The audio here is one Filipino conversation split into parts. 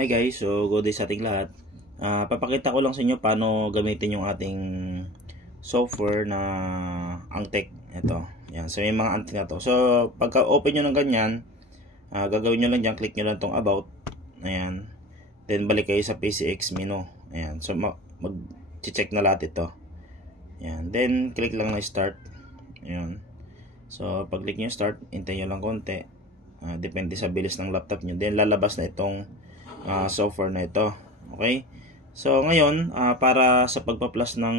Hi guys, so good day sa ating lahat. Papakita ko lang sa inyo paano gamitin yung ating software na Angtec. Ito, yan. So may mga Angtec na to. So pagka open nyo ng ganyan, gagawin nyo lang dyan, click nyo lang tong about. Ayan. Then balik kayo sa PCX menu. Ayan. So mag-check na lahat ito. Ayan. Then click lang na start. Ayan. So pag click nyo start, hintayin nyo lang konti. Depende sa bilis ng laptop nyo. Then lalabas na itong software na ito. Okay? So ngayon, para sa pagpa-plus ng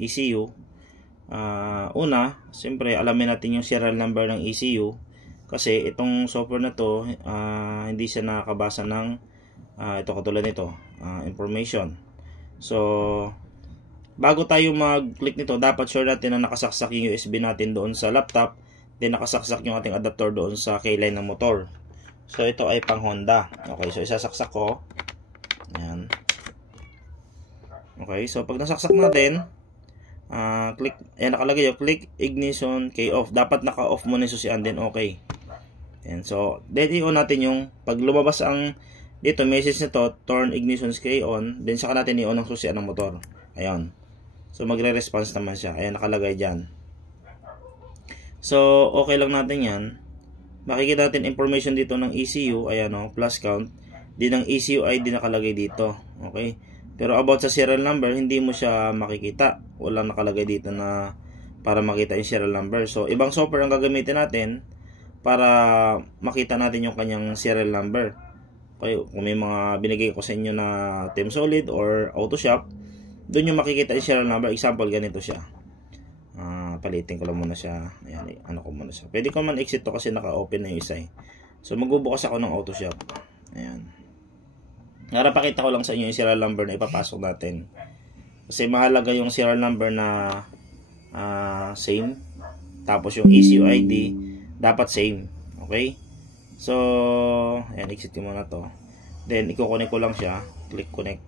ECU, una, siyempre alamin natin yung serial number ng ECU kasi itong software na to hindi siya nakakabasa ng ito katulad nito, information. So bago tayo mag-click nito, dapat sure natin na nakasaksak yung USB natin doon sa laptop, then nakasaksak yung ating adapter doon sa keyline ng motor. So ito ay pang Honda. Okay, so isasaksak ko. Ayan. Okay, so pag nasaksak natin, click, ayan nakalagay yung click ignition key off. Dapat naka-off muna yung susian, then okay. Ayan, so then i-on natin yung, pag lumabas ang dito, message nito, turn ignition key on, then saka natin i-on ang susian ng motor. Ayan. So magre-response naman siya. Ayan, nakalagay dyan. So okay lang natin yan. Makikita natin information dito ng ECU, ayan o, plus count. Din ang ECU ID nakalagay dito. Okay? Pero about sa serial number, hindi mo siya makikita. Walang nakalagay dito na para makita yung serial number. So, ibang software ang gagamitin natin para makita natin yung kanyang serial number. Okay? Kung may mga binigay ko sa inyo na Team Solid or Autoshop, doon yung makikita yung serial number. Example, ganito siya. Palitin ko lang muna siya. Ayan, ano ko muna siya. Pwede ko man exit to kasi naka-open na yung isa eh. So magbubukas ako ng Autoshop. Ayan. Para pakita ko lang sa inyo yung serial number na ipapasok natin. Kasi mahalaga yung serial number na same. Tapos yung ECU ID dapat same. Okay? So, ayan, exit ko muna to. Then, i-connect ko lang siya. Click connect.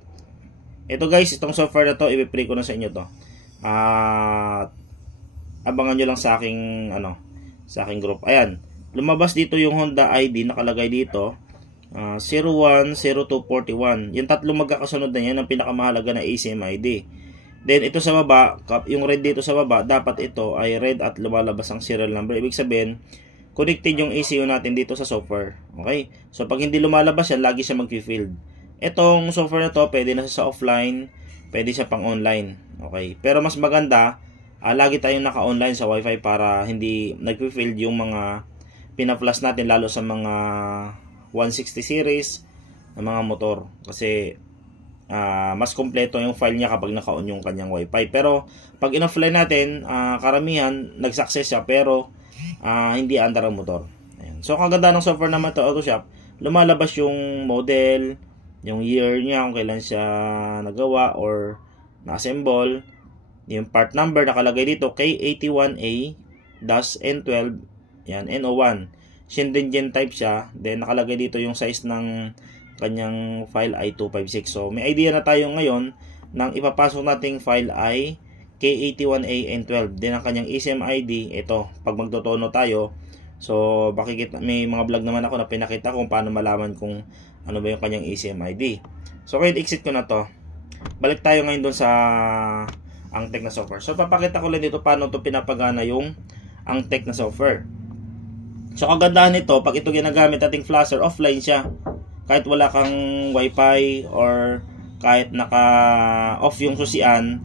Ito guys, itong software na to, i-pre ko na sa inyo to. Abangan nyo lang sa aking sa aking group. Ayan, lumabas dito yung Honda ID, nakalagay dito 010241. Yung tatlong magkakasunod na yan ang pinakamahalaga na ACM ID. Then ito sa baba, yung red dito sa baba, dapat ito ay red at lumalabas ang serial number. Ibig sabihin, connected yung ECU natin dito sa software. Okay? So pag hindi lumalabas yan, lagi siya mag-field. Itong software na to, pwede na sa offline, pwede siya pang online. Okay? Pero mas maganda, lagi tayong naka-online sa Wi-Fi para hindi nag-field yung mga pina-plus natin, lalo sa mga 160 series na mga motor. Kasi mas kompleto yung file niya kapag naka-on yung kanyang Wi-Fi. Pero pag in-offline natin, karamihan nag-success siya pero hindi under ang motor. Ayan. So kaganda ng software naman to Autoshop, lumalabas yung model, yung year niya, kung kailan siya nagawa or na-assemble. Yung part number nakalagay dito, K81A-N12, yan, N01. Shenzhen type siya. Then nakalagay dito yung size ng kanyang file ay 256. So may idea na tayo ngayon nang ipapasok nating file ay K81A-N12. Then ang kanyang ECM ID, ito, pag magtotono tayo. So makikita, may mga vlog naman ako na pinakita kung paano malaman kung ano ba yung kanyang ECM ID. So kahit exit ko na to, balik tayo ngayon doon sa Angtec na software. So papakita ko lang dito paano ito pinapagana yung Angtec na software. So kagandahan nito, pag ito ginagamit ating flasher, offline siya. Kahit wala kang wifi or kahit naka-off yung susian,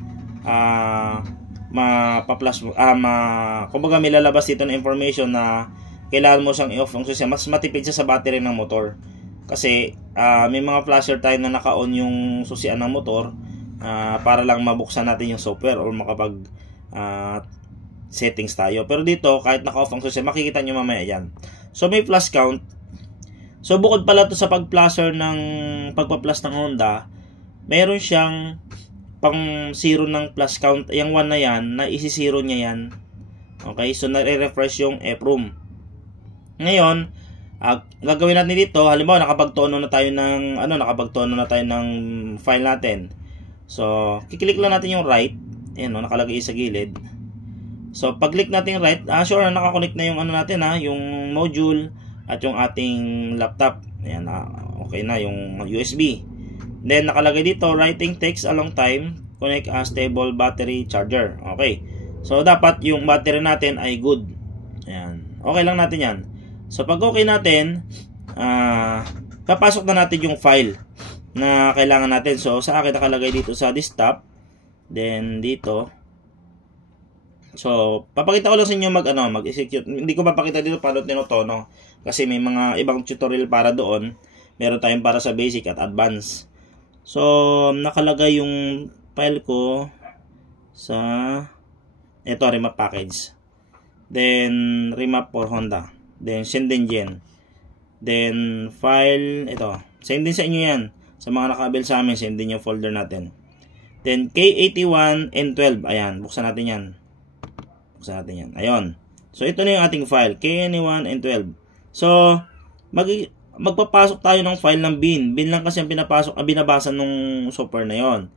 kumbaga may lalabas dito na information na kailangan mo siyang i-off yung susian. Mas matipid siya sa battery ng motor. Kasi may mga flasher tayo na naka-on yung susian ng motor, para lang mabuksan natin yung software or makapag settings tayo. Pero dito, kahit naka-off ang susian, makikita nyo mamaya yan. So may plus count. So bukod pala to sa pag-plusher ng pagpa-plus ng Honda, meron siyang pang zero ng plus count. Yung 1 na yan, na isi-zero niya yan. Okay, so nare-refresh yung EPROM. Ngayon, gagawin natin dito, halimbawa nakapagtono na tayo ng file natin. So, kiklik lang natin yung right. Ayan, nakalagay sa gilid. So, pag-click natin right, sure, nakakonect na yung natin, yung module at yung ating laptop. Ayan, Okay na yung USB. Then nakalagay dito, writing takes a long time, connect a stable battery charger. Okay. So dapat yung battery natin ay good. Ayan. Okay lang natin yan. So pag okay natin, papasok na natin yung file na kailangan natin. So sa akin nakalagay dito sa desktop. Then dito. So papakita ko lang sa inyo mag-execute. Hindi ko papakita dito paano tinotono kasi may mga ibang tutorial para doon. Meron tayong para sa basic at advanced. So nakalagay yung file ko sa ito, remap package. Then remap for Honda. Then send engine. Then file, ito. Send din sa inyo yan. Sa mga naka-avail sa amin, send din yung folder natin. Then K81 N12. Ayan, buksan natin yan. Buksan natin yan. Ayun. So ito na yung ating file, K81 N12. So magpapasok tayo ng file ng bin. Bin lang kasi ang binabasa nung software na yon.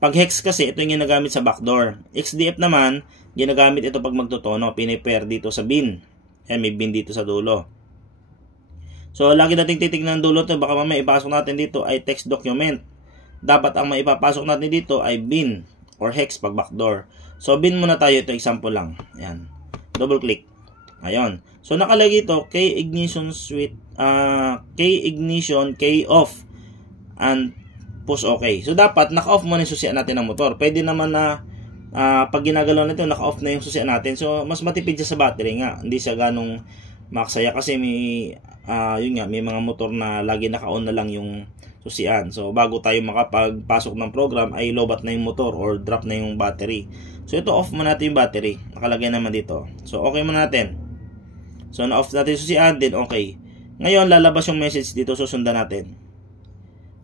Pag hex kasi, ito yung ginagamit sa backdoor. XDF naman, ginagamit ito pag magtotono. Pinipair dito sa bin. Ayan, may bin dito sa dulo. So, lagi nating titignan ng dulo ito. Baka mamaya ipasok natin dito ay text document. Dapat ang maipapasok natin dito ay bin or hex pag backdoor. So, bin muna tayo. Ito, example lang. Ayan. Double click. Ayun. So, nakalagay ito, K-ignition switch, K-ignition, K-off, and push okay. So, dapat naka-off muna yung susian natin ng motor. Pwede naman na pag ginagalaw nito, naka-off na yung susian natin. So, mas matipid siya sa battery nga. Hindi siya ganong maksaya kasi may, yun nga, may mga motor na lagi naka-on na lang yung susian. So, bago tayo makapagpasok ng program, ay lobat na yung motor or drop na yung battery. So, ito off muna natin yung battery. Nakalagay naman dito. So, okay muna natin. So, na-off natin yung susian, then okay. Ngayon, lalabas yung message dito, susundan natin.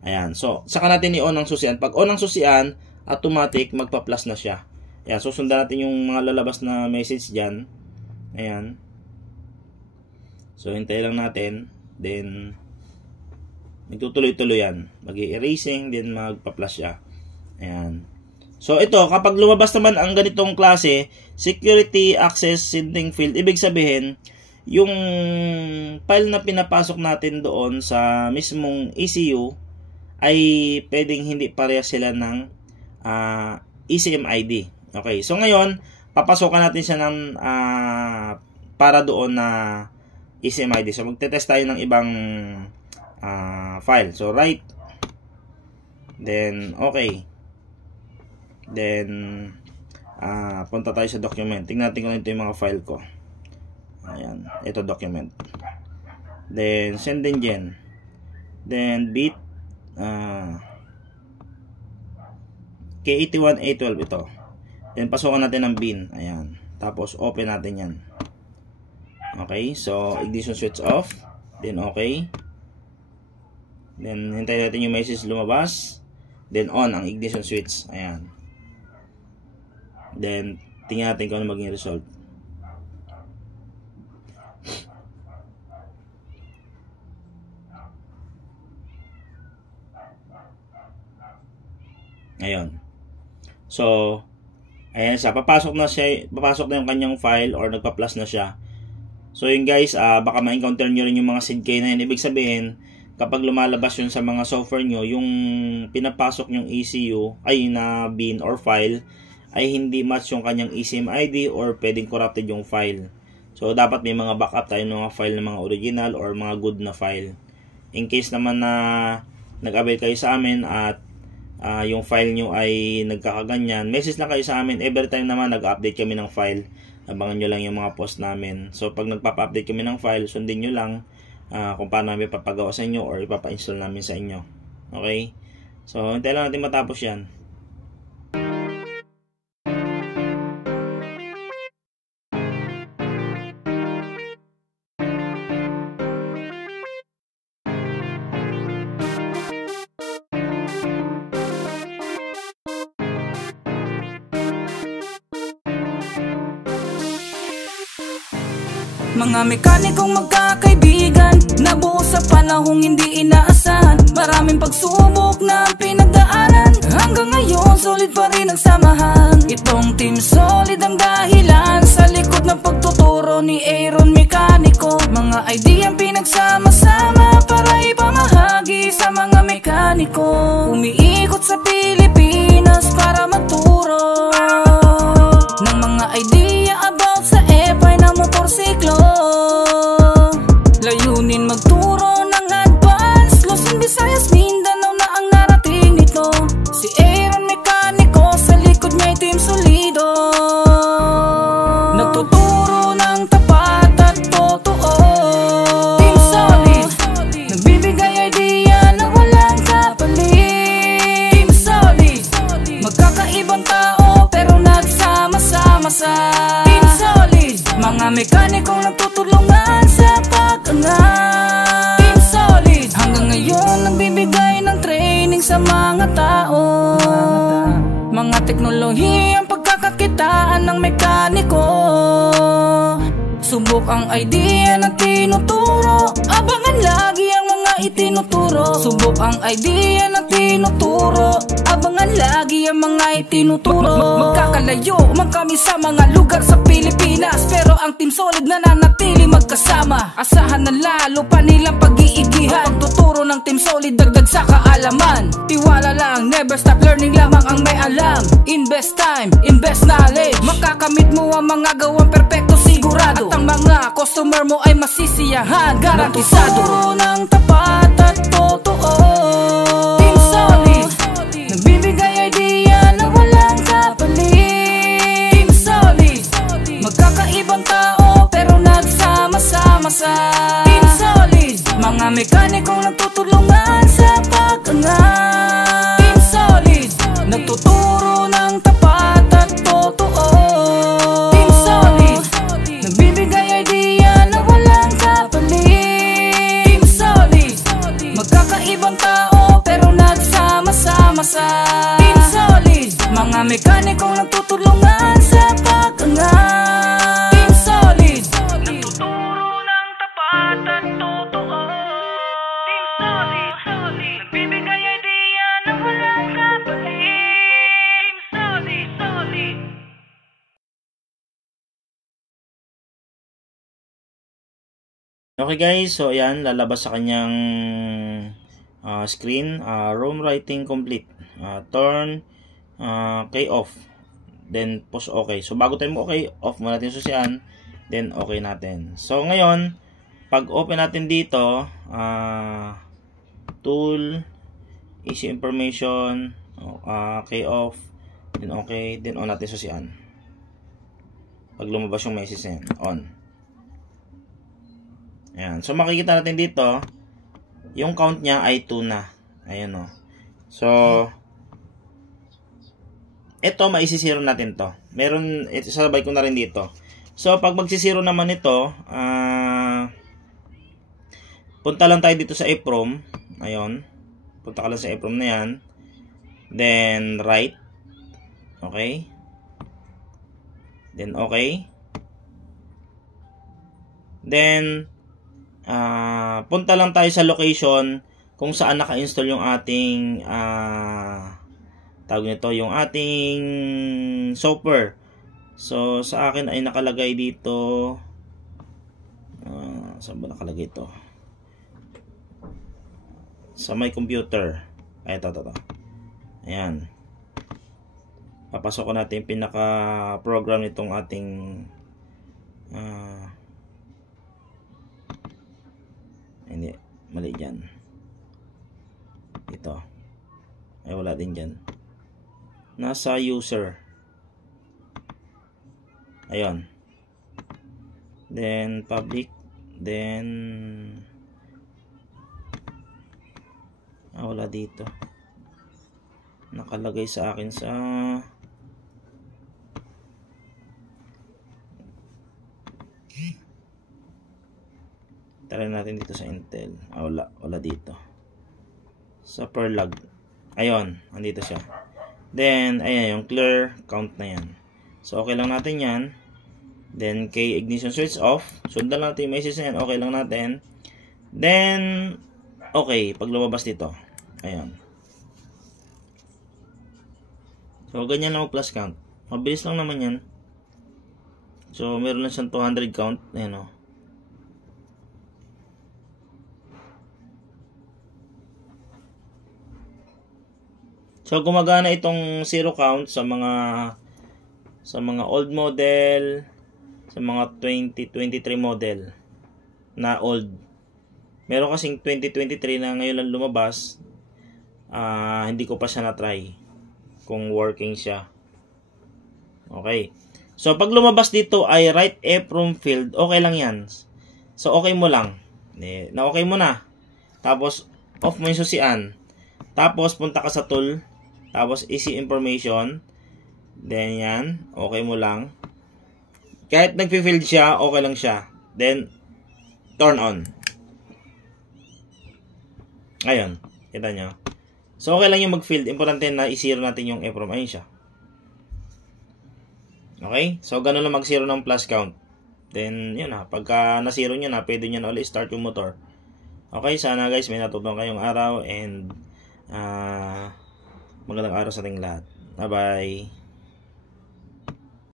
Ayan. So, saka natin i-on ang susian. Pag on ang susian, automatic magpa-plus na siya. Ayan. Susundan natin yung mga lalabas na message dyan. Ayan. So, hintay lang natin. Then, magtutuloy-tuloy yan. Mag-i-erasing, then magpa-plus siya. Ayan. So, ito, kapag lumabas naman ang ganitong klase, security access sending field, ibig sabihin, yung file na pinapasok natin doon sa mismong ECU, ay pwedeng hindi parehas sila ng ECM ID. Okay, so ngayon, papasokan natin siya ng para doon na ECM ID. So, magte-test tayo ng ibang file. So, write. Then, okay. Then, punta tayo sa document. Tingnan natin kung ito yung mga file ko. Ayan, ito document. Then, send engine. Then, bit. K81 A12 ito. Then pasukan natin ng bin. Ayan. Tapos open natin yan. Okay. So ignition switch off. Then okay. Then hintayin natin yung message lumabas. Then on ang ignition switch. Ayan. Then tingnan natin kung ano maging result. Ayun. So, ayan siya. Papasok na yung kanyang file or nagpa-plus na siya. So, yun guys, baka ma-encounter nyo rin yung mga SID key na yun. Ibig sabihin, kapag lumalabas yun sa mga software nyo, yung pinapasok yung ECU, ay na bin or file, ay hindi match yung kanyang ECM ID or pwedeng corrupted yung file. So, dapat may mga backup tayo ng mga file ng mga original or mga good na file. In case naman na nag-avail kayo sa amin at yung file nyo ay nagkakaganyan, message lang kayo sa amin. Every time naman nag-update kami ng file, abangan nyo lang yung mga post namin. So pag nagpapa-update kami ng file, sundin nyo lang kung paano namin papagawa sa inyo or ipapa-install namin sa inyo. Okay? So hintay lang natin matapos yan. Mga mekanikong magkakaibigan, nabuo sa panahong hindi inaasahan. Maraming pagsubok na pinagdaanan, hanggang ngayon solid pa rin ang samahan. Itong Team Solid ang dahilan sa likod ng pagtuturo ni Aaron Mekaniko. Mga ideyang pinagsama-sama para ipamahagi mekaniko, umiikot sa Pilipinas para magturo ng mga idea about sa EPI na motorsiklo. Layunin magturo ng advance, Luzon, Visayas, Mindanao na ang narating nito. Si Aaron mekaniko, sa likod niya'y Team Solido, nagtuturo ng tapat at totoo. Team Solid, nagbibigay idea na walang kapalit. Team Solid, magkakaibang tao pero nagsama-sama sa Team Solid, mga mekanikong nagtutulungan sa pag-angat. Team Solid, hanggang ngayon nagbibigay ng training sa mga tao. Mga teknolohiyang pagkakakitaan ng mekaniko, subok ang idea na tinuturo, abangan lagi ang mga itinuturo. Subok ang idea na tinuturo, abangan lagi ang mga itinuturo. Magkakalayo man kami sa mga lugar sa Pilipinas, pero ang Team Solid nananatili magkasama. Asahan na lalo pa nilang pag-iigihan, pagtuturo ng Team Solid dagdag sa kaalaman. Tiwala lang, never stop learning, lamang ang may alam. Invest time, invest knowledge, makakamit mo ang mga gawang perpekto sigurado, at ang mga customer mo ay masisiyahan, garantisado. Nagtuturo ng tapat at totoo. Team Solid, nagbibigay idea na walang kapalit. Team Solid, magkakaibang tao pero nagsama-sama sa Team Solid, mga mekanikong nagtutulungan sa pag-angat. Team Solid, nagtuturo ng tapat at totoo. Team Solid, nagbibigay idea na walang kapalit. Team Solid, magkakaibang tao pero nagsama-sama sa Team Solid, mga mekanikong nagtutulungan sa pag-angat. Team Solid, nagtuturo ng tapat at totoo. Team Solid, nagbibigay idea na walang kapalit. Team Solid, Solid. Okay guys, so ayan, lalabas sa kanyang screen, room writing complete, turn key off, then post okay. So bago tayo mo okay, off muna natin susian, then okay natin. So ngayon, pag open natin dito, tool, issue information, key off, then okay, then on natin susian. Pag lumabas yung message na yan, on. Ayan. So, makikita natin dito, yung count niya ay 2 na. Ayan o. So, ito, maisisiro natin to. Meron, ito, sabay ko na rin dito. So, pag magsisiro naman ito, punta lang tayo dito sa EEPROM. Ayun. Punta ka lang sa EEPROM na yan. Then, right. Okay. Then, okay. Then, punta lang tayo sa location kung saan naka-install yung ating tawag nito, yung ating software. So sa akin ay nakalagay dito, saan ba nakalagay ito? Sa my computer. Ay, ito. Ayan. Papasok ko natin yung pinaka-program nitong ating hindi, mali dyan. Ito. Ay, wala din dyan. Nasa user. Ayun. Then, public. Then, wala dito. Nakalagay sa akin sa try natin dito sa Intel. Wala dito. Sa Perlag. Ayun, andito siya. Then, ayan, yung clear count na yan. So, okay lang natin yan. Then, key ignition switch off. Sundan lang natin yung message na yan. Okay lang natin. Then, okay, pag lumabas dito. Ayan. So, ganyan lang mag-plus count. Mabilis lang naman yan. So, meron lang siyang 200 count. Ayan o. So gumagana itong zero count sa mga old model, sa mga 2023 model na old. Meron kasing 2023 na ngayon lang lumabas. Hindi ko pa siya na-try kung working siya. Okay. So pag lumabas dito ay right EEPROM field, okay lang yan. So okay mo lang. Na okay mo na. Tapos off mo yung susian. Tapos punta ka sa tool. Tapos easy information. Then yan, okay mo lang. Kahit nagfi-field siya, okay lang siya. Then turn on. Ayun, kita nyo. So okay lang yung mag-field. Importante na i-zero natin yung EEPROM. Ayun siya. Okay? So ganun lang mag-zero ng plus count. Then yun na, pagka na-zero nyo na, pwede nyo na ulit start yung motor. Okay, sana guys may natutunan kayong araw and magandang araw sa ating lahat. Bye-bye.